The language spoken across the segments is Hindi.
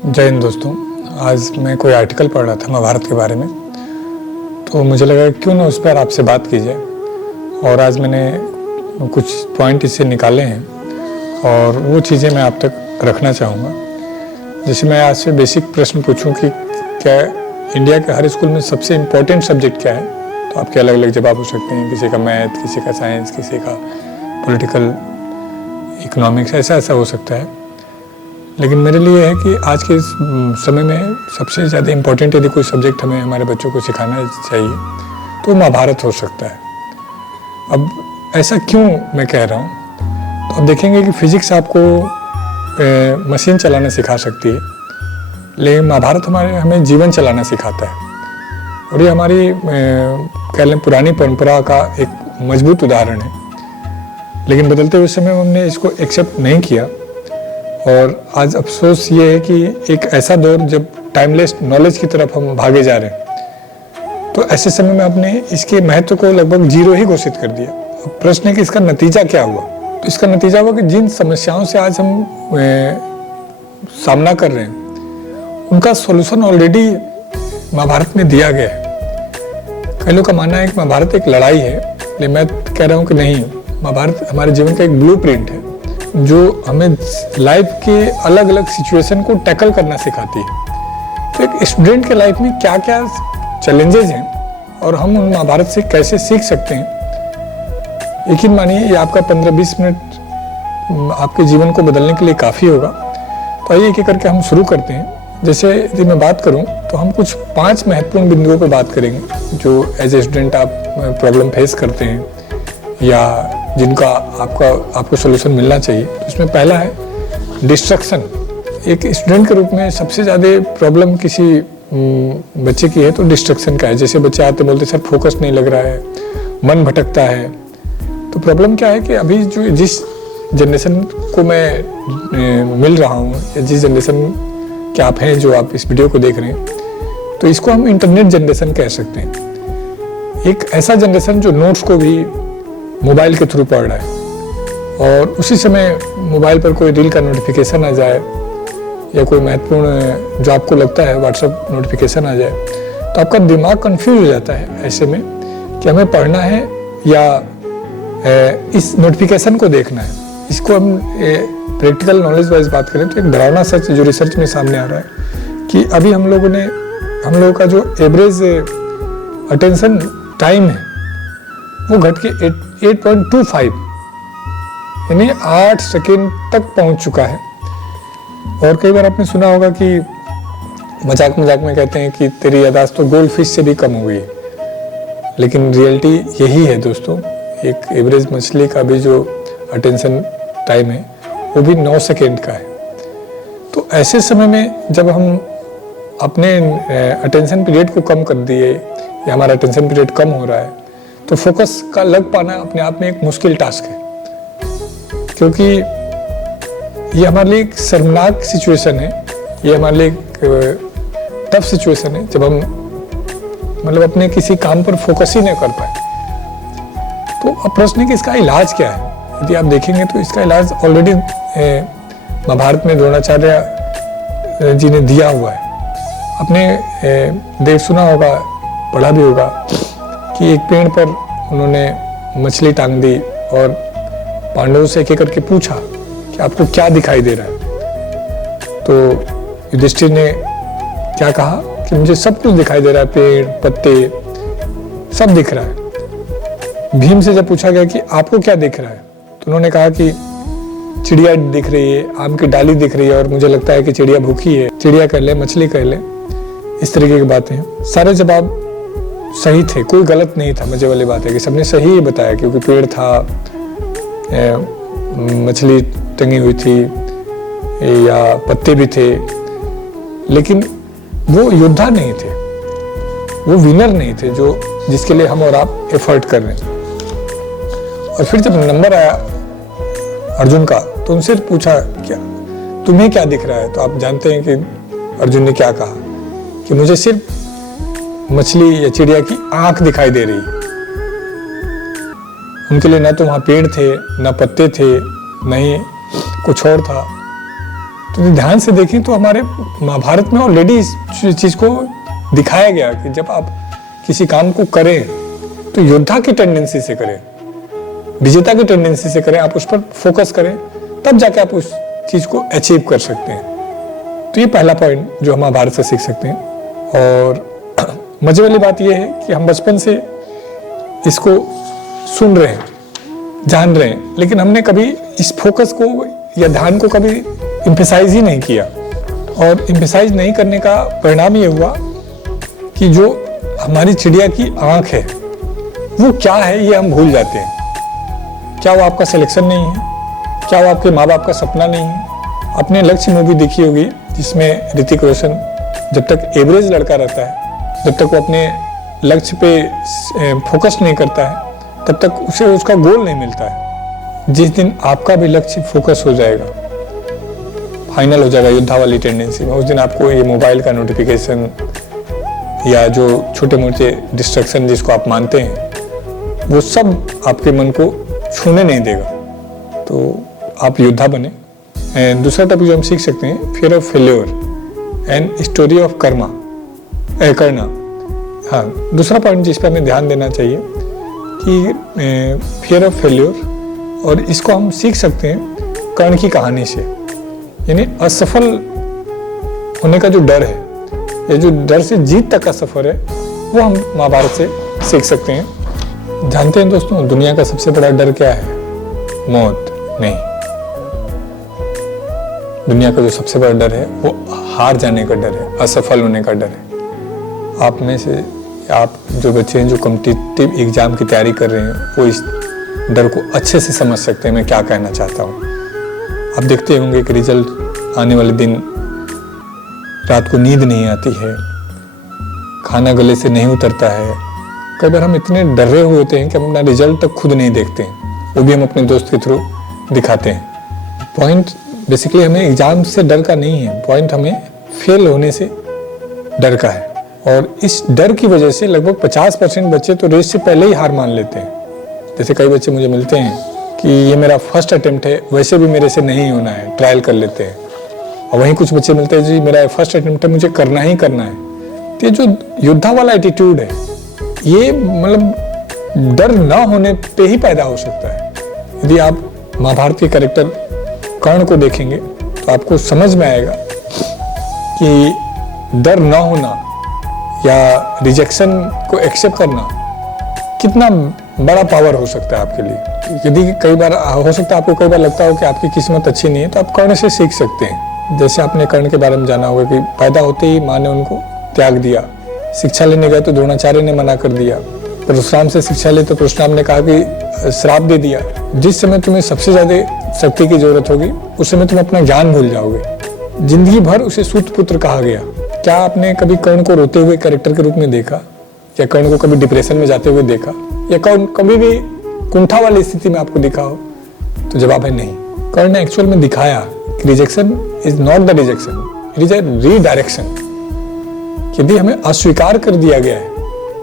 जय हिंद दोस्तों। आज मैं कोई आर्टिकल पढ़ रहा था महाभारत के बारे में, तो मुझे लगा क्यों ना उस पर आपसे बात की जाए। और आज मैंने कुछ पॉइंट इससे निकाले हैं और वो चीज़ें मैं आप तक रखना चाहूँगा। जैसे मैं आज से बेसिक प्रश्न पूछूं कि क्या इंडिया के हर स्कूल में सबसे इम्पोर्टेंट सब्जेक्ट क्या है, तो आपके अलग अलग जवाब हो सकते हैं। किसी का मैथ, किसी का साइंस, किसी का पॉलिटिकल, इकोनॉमिक्स, ऐसा हो सकता है। लेकिन मेरे लिए है कि आज के इस समय में सबसे ज़्यादा इम्पोर्टेंट यदि कोई सब्जेक्ट हमें हमारे बच्चों को सिखाना चाहिए तो महाभारत हो सकता है। अब ऐसा क्यों मैं कह रहा हूँ, तो अब देखेंगे कि फिजिक्स आपको मशीन चलाना सिखा सकती है, लेकिन महाभारत हमें जीवन चलाना सिखाता है। और ये हमारी कह लें पुरानी परंपरा का एक मजबूत उदाहरण है। लेकिन बदलते हुए समय में हमने इसको एक्सेप्ट नहीं किया। और आज अफसोस ये है कि एक ऐसा दौर जब टाइमलेस नॉलेज की तरफ हम भागे जा रहे हैं, तो ऐसे समय में आपने इसके महत्व को लगभग जीरो ही घोषित कर दिया। अब प्रश्न है कि इसका नतीजा क्या हुआ। तो इसका नतीजा हुआ कि जिन समस्याओं से आज हम सामना कर रहे हैं उनका सॉल्यूशन ऑलरेडी महाभारत में दिया गया है। कई लोगों का मानना है कि महाभारत एक लड़ाई है, लेकिन मैं कह रहा हूँ कि नहीं, महाभारत हमारे जीवन का एक ब्लूप्रिंट है जो हमें लाइफ के अलग अलग सिचुएशन को टैकल करना सिखाती है। तो एक स्टूडेंट के लाइफ में क्या क्या चैलेंजेस हैं और हम उन महाभारत से कैसे सीख सकते हैं, यकीन मानिए ये आपका 15-20 मिनट आपके जीवन को बदलने के लिए काफ़ी होगा। तो आइए एक एक करके हम शुरू करते हैं। जैसे यदि मैं बात करूं तो हम कुछ 5 महत्वपूर्ण बिंदुओं पर बात करेंगे जो एज ए स्टूडेंट आप प्रॉब्लम फेस करते हैं या जिनका आपको सोल्यूशन मिलना चाहिए। तो इसमें पहला है डिस्ट्रक्शन। एक स्टूडेंट के रूप में सबसे ज़्यादा प्रॉब्लम किसी बच्चे की है तो डिस्ट्रक्शन का है। जैसे बच्चे आते बोलते सर फोकस नहीं लग रहा है, मन भटकता है। तो प्रॉब्लम क्या है कि अभी जो जिस जनरेशन को मैं मिल रहा हूँ या जिस जनरेशन के आप हैं जो आप इस वीडियो को देख रहे हैं, तो इसको हम इंटरनेट जनरेशन कह सकते हैं। एक ऐसा जनरेशन जो नोट्स को भी मोबाइल के थ्रू पढ़ रहा है और उसी समय मोबाइल पर कोई रील का नोटिफिकेशन आ जाए या कोई महत्वपूर्ण जो आपको लगता है व्हाट्सएप नोटिफिकेशन आ जाए, तो आपका दिमाग कंफ्यूज हो जाता है ऐसे में कि हमें पढ़ना है या इस नोटिफिकेशन को देखना है। इसको हम प्रैक्टिकल नॉलेज वाइज बात करें तो एक डरावना सच जो रिसर्च में सामने आ रहा है कि अभी हम लोगों का जो एवरेज अटेंशन टाइम है वो घट के 8.25 यानी 8 सेकेंड तक पहुंच चुका है। और कई बार आपने सुना होगा कि मजाक में कहते हैं कि तेरी यादाश्त तो गोल्ड फिश से भी कम हो गई है, लेकिन रियलिटी यही है दोस्तों। एक एवरेज मछली का भी जो अटेंशन टाइम है वो भी 9 सेकेंड का है। तो ऐसे समय में जब हम अपने अटेंशन पीरियड को कम कर दिए या हमारा अटेंशन पीरियड कम हो रहा है, तो फोकस का लग पाना अपने आप में एक मुश्किल टास्क है, क्योंकि ये हमारे लिए एक शर्मनाक सिचुएशन है। ये हमारे लिए एक टफ सिचुएशन है जब हम मतलब अपने किसी काम पर फोकस ही नहीं कर पाए। तो अब प्रश्न है कि इसका इलाज क्या है। यदि आप देखेंगे तो इसका इलाज ऑलरेडी महाभारत में द्रोणाचार्य जी ने दिया हुआ है। आपने सुना होगा, पढ़ा भी होगा कि एक पेड़ पर उन्होंने मछली टांग दी और पांडवों से एक एक करके पूछा कि आपको क्या दिखाई दे रहा है। तो युधिष्ठिर ने क्या कहा कि मुझे सब कुछ दिखाई दे रहा है, पेड़, पत्ते सब दिख रहा है। भीम से जब पूछा गया कि आपको क्या दिख रहा है, तो उन्होंने कहा कि चिड़िया दिख रही है, आम की डाली दिख रही है और मुझे लगता है कि चिड़िया भूखी है, चिड़िया कह ले, मछली कह ले, इस तरीके की बातें हैं। सारे जवाब सही थे, कोई गलत नहीं था। मजे वाली बात है कि सबने सही ही बताया, क्योंकि पेड़ था, मछली टंगी हुई थी या पत्ते भी थे, लेकिन वो योद्धा नहीं थे, वो विनर नहीं थे जो जिसके लिए हम और आप एफर्ट कर रहे हैं। और फिर जब नंबर आया अर्जुन का, तो उनसे पूछा क्या तुम्हें क्या दिख रहा है, तो आप जानते हैं कि अर्जुन ने क्या कहा कि मुझे सिर्फ मछली या चिड़िया की आंख दिखाई दे रही है। उनके लिए ना तो वहां पेड़ थे, ना पत्ते थे, ना ही कुछ और था। तो ध्यान से देखें तो हमारे महाभारत में ऑलरेडी इस चीज को दिखाया गया कि जब आप किसी काम को करें तो योद्धा की टेंडेंसी से करें, विजेता की टेंडेंसी से करें, आप उस पर फोकस करें, तब जाके आप उस चीज को अचीव कर सकते हैं। तो ये पहला पॉइंट जो हम महाभारत से सीख सकते हैं। और मजे वाली बात यह है कि हम बचपन से इसको सुन रहे हैं, जान रहे हैं, लेकिन हमने कभी इस फोकस को या ध्यान को कभी एम्फेसाइज ही नहीं किया। और एम्फेसाइज नहीं करने का परिणाम ये हुआ कि जो हमारी चिड़िया की आंख है वो क्या है ये हम भूल जाते हैं। क्या वो आपका सिलेक्शन नहीं है? क्या वो आपके माँ बाप का सपना नहीं है? अपने लक्ष्य मूवी देखी होगी जिसमें ऋतिक रोशन जब तक एवरेज लड़का रहता है, जब तक वो अपने लक्ष्य पे फोकस नहीं करता है, तब तक उसे उसका गोल नहीं मिलता है। जिस दिन आपका भी लक्ष्य फोकस हो जाएगा, फाइनल हो जाएगा योद्धा वाली टेंडेंसी में, उस दिन आपको ये मोबाइल का नोटिफिकेशन या जो छोटे मोटे डिस्ट्रैक्शन जिसको आप मानते हैं वो सब आपके मन को छूने नहीं देगा। तो आप योद्धा बने। एंड दूसरा टॉपिक जो हम सीख सकते हैं, fear of failure and story of करना। हाँ, दूसरा पॉइंट जिस पर हमें ध्यान देना चाहिए कि फियर ऑफ फेल्योर, और इसको हम सीख सकते हैं कर्ण की कहानी से। यानी असफल होने का जो डर है, या जो डर से जीत तक का सफर है, वो हम महाभारत से सीख सकते हैं। जानते हैं दोस्तों, दुनिया का सबसे बड़ा डर क्या है? मौत नहीं। दुनिया का जो सबसे बड़ा डर है वो हार जाने का डर है, असफल होने का डर है। आप में से आप जो बच्चे हैं जो कॉम्पिटिटिव एग्जाम की तैयारी कर रहे हैं, वो इस डर को अच्छे से समझ सकते हैं मैं क्या कहना चाहता हूँ। आप देखते होंगे कि रिजल्ट आने वाले दिन रात को नींद नहीं आती है, खाना गले से नहीं उतरता है। कई बार हम इतने डरे हुए होते हैं कि हम अपना रिजल्ट तक खुद नहीं देखते हैं, वो भी हम अपने दोस्त के थ्रू दिखाते हैं। पॉइंट बेसिकली हमें एग्जाम से डर का नहीं है, पॉइंट हमें फेल होने से डर का है। और इस डर की वजह से लगभग 50% बच्चे तो रेस से पहले ही हार मान लेते हैं। जैसे कई बच्चे मुझे मिलते हैं कि ये मेरा फर्स्ट अटेम्प्ट है, वैसे भी मेरे से नहीं होना है, ट्रायल कर लेते हैं। और वहीं कुछ बच्चे मिलते हैं जी मेरा फर्स्ट अटेम्प्ट है, मुझे करना ही करना है। तो ये जो योद्धा वाला एटीट्यूड है, ये मतलब डर ना होने पे ही पैदा हो सकता है। यदि आप महाभारत के कैरेक्टर कर्ण को देखेंगे तो आपको समझ में आएगा कि डर ना होना या रिजेक्शन को एक्सेप्ट करना कितना बड़ा पावर हो सकता है आपके लिए। यदि कई बार हो सकता है आपको कई बार लगता हो कि आपकी किस्मत अच्छी नहीं है, तो आप कर्ण से सीख सकते हैं। जैसे आपने कर्ण के बारे में जाना होगा कि पैदा होते ही माँ ने उनको त्याग दिया, शिक्षा लेने गए तो द्रोणाचार्य ने मना कर दिया, परशुराम से शिक्षा ले तो परशुराम ने कहा कि श्राप दे दिया। जिस समय तुम्हें सबसे ज्यादा शक्ति की जरूरत होगी उस समय तुम अपना ज्ञान भूल जाओगे। जिंदगी भर उसे सूत पुत्र कहा गया। क्या आपने कभी कर्ण को रोते हुए कैरेक्टर के रूप में देखा, या कर्ण को कभी डिप्रेशन में जाते हुए देखा, या कभी भी कुंठा वाली स्थिति में आपको दिखा हो? तो जवाब है नहीं। कर्ण ने एक्चुअल में दिखाया कि rejection is not the rejection, it is a redirection. यदि हमें अस्वीकार कर दिया गया है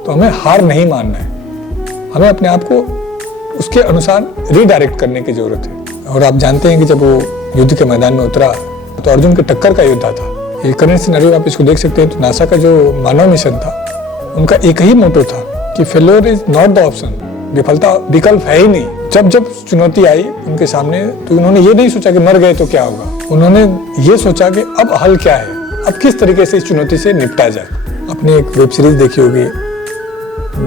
तो हमें हार नहीं मानना है, हमें अपने आप को उसके अनुसार रीडायरेक्ट करने की जरूरत है। और आप जानते हैं कि जब वो युद्ध के मैदान में उतरा तो अर्जुन के टक्कर का योद्धा था। ये करंट सिनेरियो आप इसको देख सकते हैं। तो नासा का जो मानव मिशन था, उनका एक ही मोटो था कि failure is not the option, विफलता विकल्प है ही नहीं। जब जब चुनौती आई उनके सामने तो उन्होंने ये नहीं सोचा कि मर गए तो क्या होगा, उन्होंने ये सोचा कि अब हल क्या है, अब किस तरीके से इस चुनौती से निपटा जाए। आपने एक वेब सीरीज देखी होगी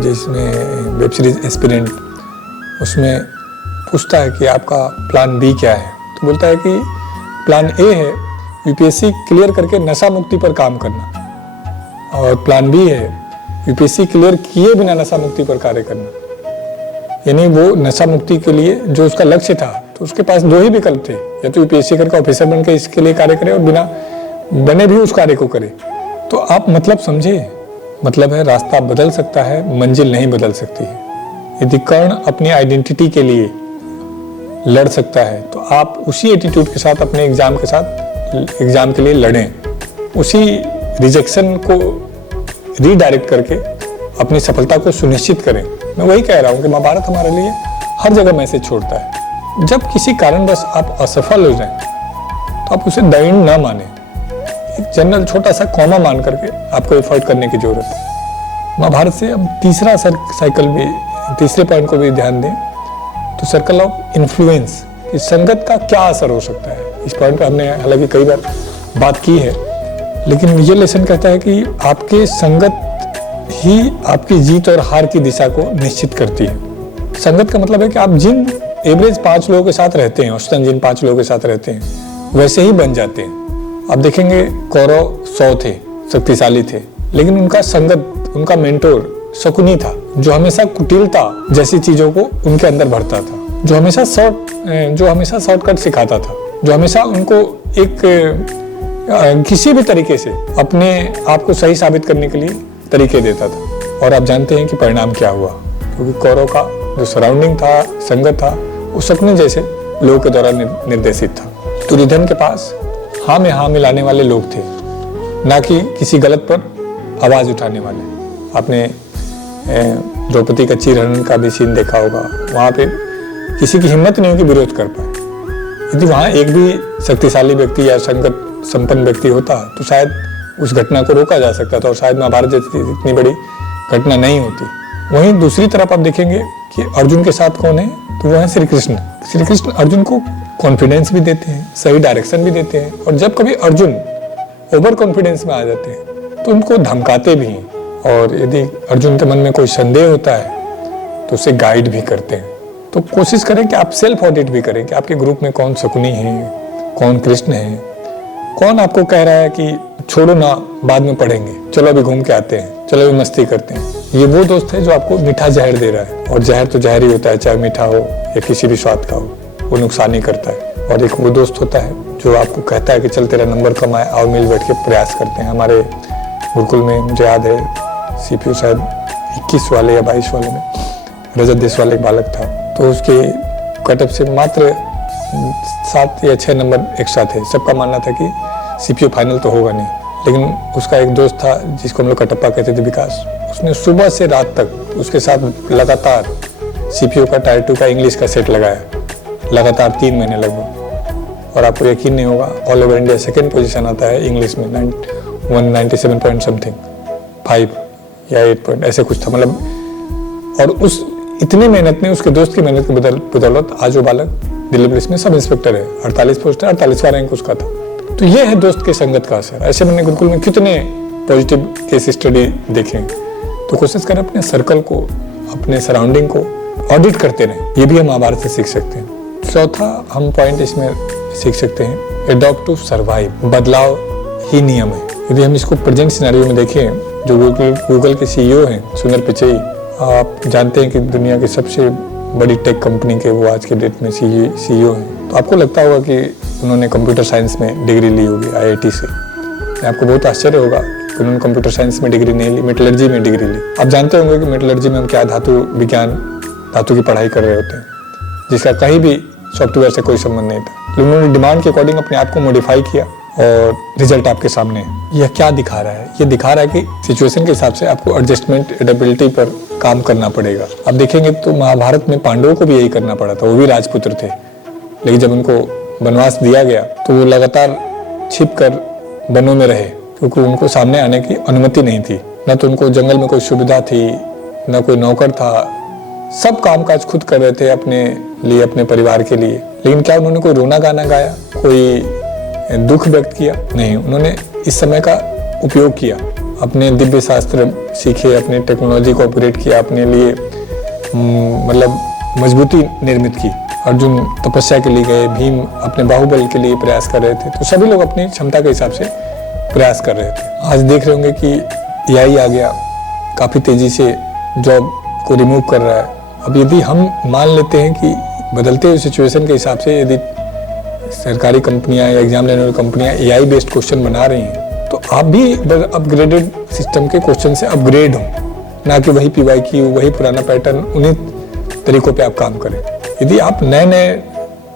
जिसमें वेब सीरीज एस्पिरेंट, उसमें पूछता है कि आपका प्लान बी क्या है, तो बोलता है कि प्लान ए है यूपीएससी क्लियर करके नशा मुक्ति पर काम करना, और प्लान बी है यूपीएससी क्लियर किए बिना नशा मुक्ति पर कार्य करना। यानी वो नशा मुक्ति के लिए जो उसका लक्ष्य था, तो उसके पास दो ही विकल्प थे, या तो यूपीएससी करके ऑफिसर बनकर इसके लिए कार्य करे और बिना बने भी उस कार्य को करे। तो आप मतलब समझे, मतलब है रास्ता बदल सकता है, मंजिल नहीं बदल सकती है। यदि कर्ण अपनी आइडेंटिटी के लिए लड़ सकता है तो आप उसी एटीट्यूड के साथ अपने एग्जाम के लिए लड़ें, उसी रिजेक्शन को रीडायरेक्ट करके अपनी सफलता को सुनिश्चित करें। मैं वही कह रहा हूँ कि महाभारत हमारे लिए हर जगह मैसेज छोड़ता है। जब किसी कारणवश आप असफल हो जाएं तो आप उसे द एंड ना माने, एक जनरल छोटा सा कॉमा मान करके आपको एफर्ट करने की जरूरत है। महाभारत से हम तीसरा साइकिल भी, तीसरे पॉइंट को भी ध्यान दें तो सर्कल ऑफ इन्फ्लुएंस, कि संगत का क्या असर हो सकता है। इस पॉइंट पर हमने हालांकि कई बार बात की है, लेकिन ये लेसन कहता है कि आपके संगत ही आपकी जीत और हार की दिशा को निश्चित करती है। संगत का मतलब है कि आप जिन एवरेज 5 लोगों के साथ रहते हैं, औसतन जिन 5 लोगों के साथ रहते हैं, वैसे ही बन जाते हैं। आप देखेंगे कौरव 100 थे, शक्तिशाली थे, लेकिन उनका संगत, उनका मेंटोर शकुनी था, जो हमेशा कुटिलता जैसी चीजों को उनके अंदर भरता था, जो हमेशा शॉर्टकट सिखाता था, जो हमेशा उनको एक किसी भी तरीके से अपने आप को सही साबित करने के लिए तरीके देता था। और आप जानते हैं कि परिणाम क्या हुआ, क्योंकि कौरव का जो सराउंडिंग था, संगत था, वो शकुनी जैसे लोगों के द्वारा निर्देशित था। दुर्योधन के पास हाँ में हाँ मिलाने वाले लोग थे, ना कि किसी गलत पर आवाज उठाने वाले। आपने द्रौपदी का चीरहरण का भी सीन देखा होगा, वहाँ पे किसी की हिम्मत नहीं हुई कि विरोध कर पाए। यदि वहाँ एक भी शक्तिशाली व्यक्ति या संगत संपन्न व्यक्ति होता तो शायद उस घटना को रोका जा सकता था और शायद महाभारत जैसी इतनी बड़ी घटना नहीं होती। वहीं दूसरी तरफ आप देखेंगे कि अर्जुन के साथ कौन है, तो वो है श्री कृष्ण। श्री कृष्ण अर्जुन को कॉन्फिडेंस भी देते हैं, सही डायरेक्शन भी देते हैं, और जब कभी अर्जुन ओवर कॉन्फिडेंस में आ जाते हैं तो उनको धमकाते भी हैं, और यदि अर्जुन के मन में कोई संदेह होता है तो उसे गाइड भी करते हैं। तो कोशिश करें कि आप सेल्फ ऑडिट भी करें कि आपके ग्रुप में कौन शकुनी है, कौन कृष्ण है, कौन आपको कह रहा है कि छोड़ो ना बाद में पढ़ेंगे, चलो अभी घूम के आते हैं, चलो अभी मस्ती करते हैं। ये वो दोस्त है जो आपको मीठा जहर दे रहा है, और जहर तो जहर ही होता है, चाहे मीठा हो या किसी भी स्वाद का हो, वो नुकसान ही करता है। और एक वो दोस्त होता है जो आपको कहता है कि चल तेरा नंबर कम आए, आओ मिल बैठ के प्रयास करते हैं। हमारे गुरुकुल में मुझे याद है सीपीयू शायद 21 वाले या 22 वाले में रजत देश वाले एक बालक था, तो उसके कटअप से मात्र 7 या 6 नंबर एक्स्ट्रा थे। सबका मानना था कि सीपीयू फाइनल तो होगा नहीं, लेकिन उसका एक दोस्त था जिसको हम लोग कटप्पा कहते थे, विकास। उसने सुबह से रात तक उसके साथ लगातार सीपीयू का टायर 2 का इंग्लिश का सेट लगाया, लगातार 3 महीने लगभग। और आपको यकीन नहीं होगा, all over India 2nd position आता है इंग्लिश में, 197 पॉइंट समथिंग, 5 या 8 पॉइंट ऐसे कुछ था, मतलब। और उस इतनी मेहनत में, उसके दोस्त की मेहनत की बदौलत आज वो बालक दिल्ली पुलिस में सब इंस्पेक्टर है। 48 पोस्ट है, 48वां रैंक उसका था। तो ये है दोस्त के संगत का असर। ऐसे मैंने गुरुकुल में कितने पॉजिटिव केस स्टडी देखे। तो कोशिश करें अपने सर्कल को, अपने सराउंडिंग को ऑडिट करते रहें। ये भी हम महाभारत से सीख सकते हैं। चौथा हम पॉइंट इसमें सीख सकते हैं, अडॉप्ट टू सर्वाइव, बदलाव ही नियम है। यदि हम इसको प्रेजेंट सिनेरियो में देखें, जो गूगल के सीईओ हैं सुंदर पिचई, आप जानते हैं कि दुनिया की सबसे बड़ी टेक कंपनी के वो आज के डेट में सीईओ हैं। तो आपको लगता होगा कि उन्होंने कंप्यूटर साइंस में डिग्री ली होगी आईआईटी से। आपको बहुत आश्चर्य होगा कि उन्होंने कंप्यूटर साइंस में डिग्री नहीं ली, मेटलर्जी में डिग्री ली। आप जानते होंगे कि मेटलर्जी में हम क्या धातु विज्ञान, धातु की पढ़ाई कर रहे होते हैं, जिसका कहीं भी सॉफ्टवेयर से कोई संबंध नहीं था। लेकिन उन्होंने डिमांड के अकॉर्डिंग अपने आप को मॉडिफाई किया और रिजल्ट आपके सामने है। यह क्या दिखा रहा है? ये दिखा रहा है कि सिचुएशन के हिसाब से आपको एडजस्टमेंट, एडेबिलिटी पर काम करना पड़ेगा। अब देखेंगे तो महाभारत में पांडवों को भी यही करना पड़ा था। वो भी राजपुत्र थे, लेकिन जब उनको वनवास दिया गया तो वो लगातार छिप कर वनों में रहे, क्योंकि उनको सामने आने की अनुमति नहीं थी। न तो उनको जंगल में कोई सुविधा थी, न कोई नौकर था। सब कामकाज खुद कर रहे थे अपने लिए, अपने परिवार के लिए। लेकिन क्या उन्होंने कोई रोना गाना गाया, कोई दुख व्यक्त किया? नहीं। उन्होंने इस समय का उपयोग किया, अपने दिव्य शास्त्र सीखे, अपने टेक्नोलॉजी को अपग्रेड किया, अपने लिए मतलब मजबूती निर्मित की। अर्जुन तपस्या के लिए गए, भीम अपने बाहुबल के लिए प्रयास कर रहे थे। तो सभी लोग अपनी क्षमता के हिसाब से प्रयास कर रहे थे। आज देख रहे होंगे कि एआई आ गया, काफ़ी तेजी से जॉब को रिमूव कर रहा है। अब यदि हम मान लेते हैं कि बदलते हुए सिचुएशन के हिसाब से यदि सरकारी कंपनियां या एग्जाम लेने वाली कंपनियां एआई बेस्ड क्वेश्चन बना रही हैं, तो आप भी अपग्रेडेड सिस्टम के क्वेश्चन से अपग्रेड हो, ना कि वही पीवाईक्यू, वही पुराना पैटर्न, उन्हीं तरीकों पे आप काम करें। यदि आप नए नए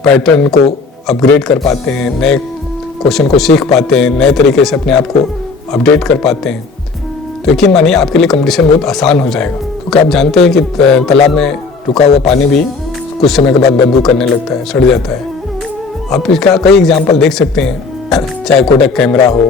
पैटर्न को अपग्रेड कर पाते हैं, नए क्वेश्चन को सीख पाते हैं, नए तरीके से अपने आप को अपडेट कर पाते हैं, तो यकीन मानिए आपके लिए कंपटीशन बहुत आसान हो जाएगा। क्योंकि आप जानते हैं कि तालाब में रुका हुआ पानी भी कुछ समय के बाद बदबू करने लगता है, सड़ जाता है। आप इसका कई एग्जाम्पल देख सकते हैं, चाहे कोडक कैमरा हो,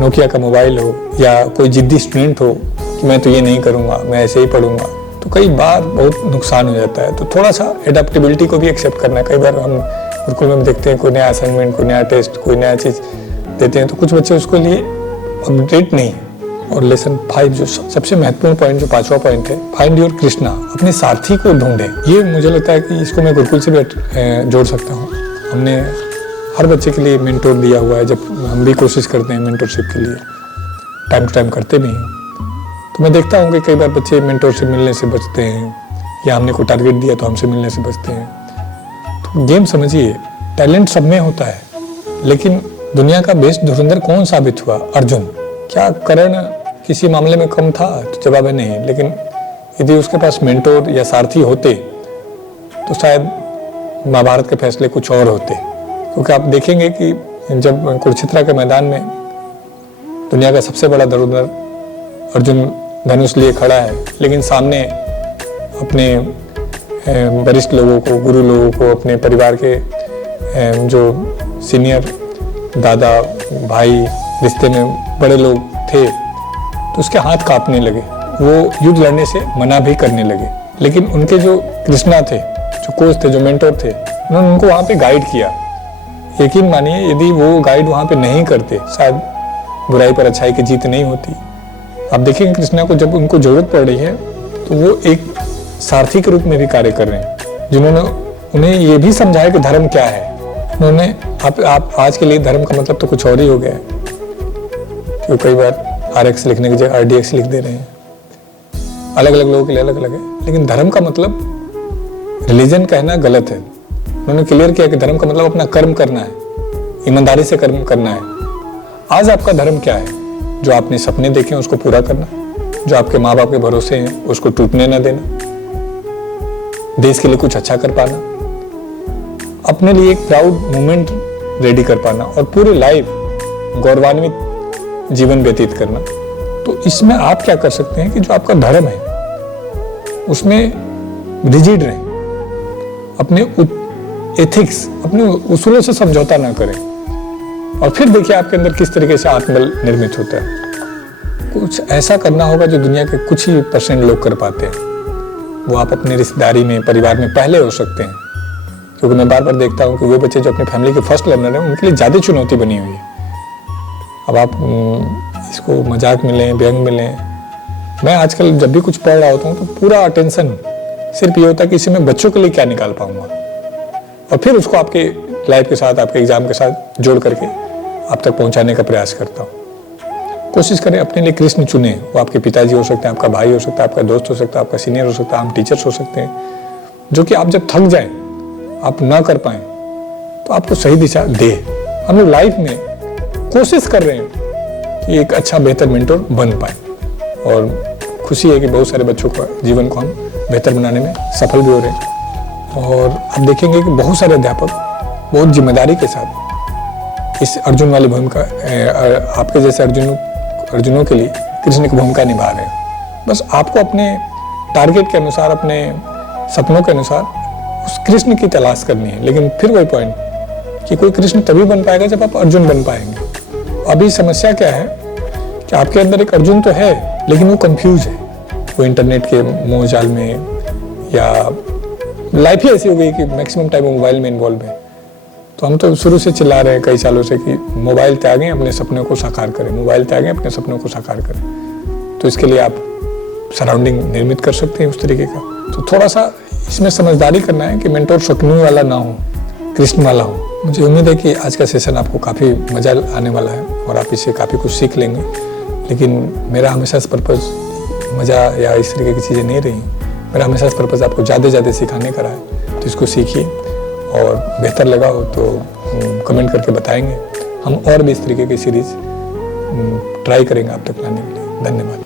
नोकिया का मोबाइल हो, या कोई जिद्दी स्टूडेंट हो कि मैं तो ये नहीं करूँगा, मैं ऐसे ही पढ़ूंगा, तो कई बार बहुत नुकसान हो जाता है। तो थोड़ा सा एडेप्टेबिलिटी को भी एक्सेप्ट करना है। कई बार हम गुरुकुल में देखते हैं कोई नया असाइनमेंट, कोई नया टेस्ट, कोई नया चीज़ देते हैं, तो कुछ बच्चे उसके लिए अपडेट नहीं। और लेसन 5 जो सबसे महत्वपूर्ण पॉइंट, जो 5वां पॉइंट है, फाइंड योर कृष्णा, अपने सारथी को ढूंढे। ये मुझे लगता है कि इसको मैं गुरुकुल से भी जोड़ सकता हूँ। हमने हर बच्चे के लिए मेंटोर दिया हुआ है, जब हम भी कोशिश करते हैं मेंटोरशिप के लिए, टाइम टू टाइम करते भी हैं। तो मैं देखता हूँ कि कई बार बच्चे मेंटोर से मिलने से बचते हैं, या हमने कोई टारगेट दिया तो हमसे मिलने से बचते हैं। तो गेम समझिए, टैलेंट सब में होता है, लेकिन दुनिया का बेस्ट धुरंधर कौन साबित हुआ? अर्जुन। क्या कर्ण किसी मामले में कम था? तो जवाब है नहीं। लेकिन यदि उसके पास मेंटोर या सारथी होते तो शायद महाभारत के फैसले कुछ और होते। क्योंकि आप देखेंगे कि जब कुरुक्षेत्र के मैदान में दुनिया का सबसे बड़ा धुरंधर अर्जुन धनुष लिए खड़ा है, लेकिन सामने अपने वरिष्ठ लोगों को, गुरु लोगों को, अपने परिवार के जो सीनियर दादा भाई, रिश्ते में बड़े लोग थे, तो उसके हाथ कांपने लगे। वो युद्ध लड़ने से मना भी करने लगे। लेकिन उनके जो कृष्णा थे, जो कोच थे, जो मेंटोर थे, उन्होंने उनको वहाँ पे गाइड किया। यकीन मानिए, यदि वो गाइड वहाँ पे नहीं करते, शायद बुराई पर अच्छाई की जीत नहीं होती। आप देखेंगे कृष्णा को जब उनको जरूरत पड़ रही है तो वो एक सारथी के रूप में भी कार्य कर रहे हैं, जिन्होंने उन्हें ये भी समझाया कि धर्म क्या है। उन्होंने आप आज के लिए धर्म का मतलब तो कुछ और ही हो गया है, क्योंकि कई बार RX लिखने की जगह RDX लिख दे रहे हैं। अलग अलग लोगों के लिए अलग अलग है, लेकिन धर्म का मतलब रिलीजन कहना गलत है। उन्होंने क्लियर किया कि धर्म का मतलब अपना कर्म करना है, ईमानदारी से कर्म करना है। आज आपका धर्म क्या है? जो आपने सपने देखे हैं उसको पूरा करना, जो आपके माँ बाप के भरोसे हैं उसको टूटने ना देना, देश के लिए कुछ अच्छा कर पाना, अपने लिए एक प्राउड मोमेंट रेडी कर पाना, और पूरी लाइफ गौरवान्वित जीवन व्यतीत करना। तो इसमें आप क्या कर सकते हैं कि जो आपका धर्म है उसमें रिजिड रहें, अपने एथिक्स, अपने उसूलों से समझौता ना करें, और फिर देखिए आपके अंदर किस तरीके से आत्मबल निर्मित होता है। कुछ ऐसा करना होगा जो दुनिया के कुछ ही % लोग कर पाते हैं। वो आप अपने रिश्तेदारी में, परिवार में पहले हो सकते हैं, क्योंकि मैं बार बार देखता हूँ कि वे बच्चे जो अपनी फैमिली के फर्स्ट लर्नर हैं, उनके लिए ज़्यादा चुनौती बनी हुई है। अब आप इसको मजाक में लें, व्यंग में लें, मैं आजकल जब भी कुछ पढ़ रहा होता हूँ तो पूरा अटेंशन सिर्फ ये होता है कि इसे मैं बच्चों के लिए क्या निकाल पाऊंगा, और फिर उसको आपके लाइफ के साथ, आपके एग्जाम के साथ जोड़ करके आप तक पहुंचाने का प्रयास करता हूँ। कोशिश करें अपने लिए कृष्ण चुने। वो आपके पिताजी हो सकते हैं, आपका भाई हो सकता है, आपका दोस्त हो सकता है, आपका सीनियर हो सकता है, हम टीचर्स हो सकते हैं, जो कि आप जब थक जाएं, आप ना कर पाएं, तो आपको सही दिशा दे। हम लोग लाइफ में कोशिश कर रहे हैं कि एक अच्छा बेहतर मेंटोर बन पाए, और खुशी है कि बहुत सारे बच्चों का जीवन को हम बेहतर बनाने में सफल भी हो रहे हैं। और आप देखेंगे कि बहुत सारे अध्यापक बहुत जिम्मेदारी के साथ इस अर्जुन वाली भूमिका, आपके जैसे अर्जुनों के लिए कृष्ण की भूमिका निभा रहे हैं। बस आपको अपने टारगेट के अनुसार, अपने सपनों के अनुसार उस कृष्ण की तलाश करनी है। लेकिन फिर वही पॉइंट कि कोई कृष्ण तभी बन पाएगा जब आप अर्जुन बन पाएंगे। अभी समस्या क्या है कि आपके अंदर एक अर्जुन तो है, लेकिन वो कंफ्यूज है। वो इंटरनेट के मोह जाल में, या लाइफ ही ऐसी हो गई कि मैक्सिमम टाइम वो मोबाइल में इन्वॉल्व है। तो हम तो शुरू से चिल्ला रहे हैं कई सालों से कि मोबाइल त्यागें, अपने सपनों को साकार करें, मोबाइल त्यागें, अपने सपनों को साकार करें। तो इसके लिए आप सराउंडिंग निर्मित कर सकते हैं उस तरीके का। तो थोड़ा सा इसमें समझदारी करना है कि मेंटोर शकुनी वाला ना हो, कृष्ण वाला हो। मुझे उम्मीद है कि आज का सेशन आपको काफ़ी मजा आने वाला है और आप इससे काफ़ी कुछ सीख लेंगे। लेकिन मेरा हमेशा से पर्पज़ मज़ा या इस तरीके की चीज़ें नहीं रही। मेरा हमेशा से पर्पज़ आपको ज़्यादा सिखाने का रहा है। तो इसको सीखिए, और बेहतर लगा हो तो कमेंट करके बताएंगे। हम और भी इस तरीके की सीरीज़ ट्राई करेंगे आप तक लाने के लिए। धन्यवाद।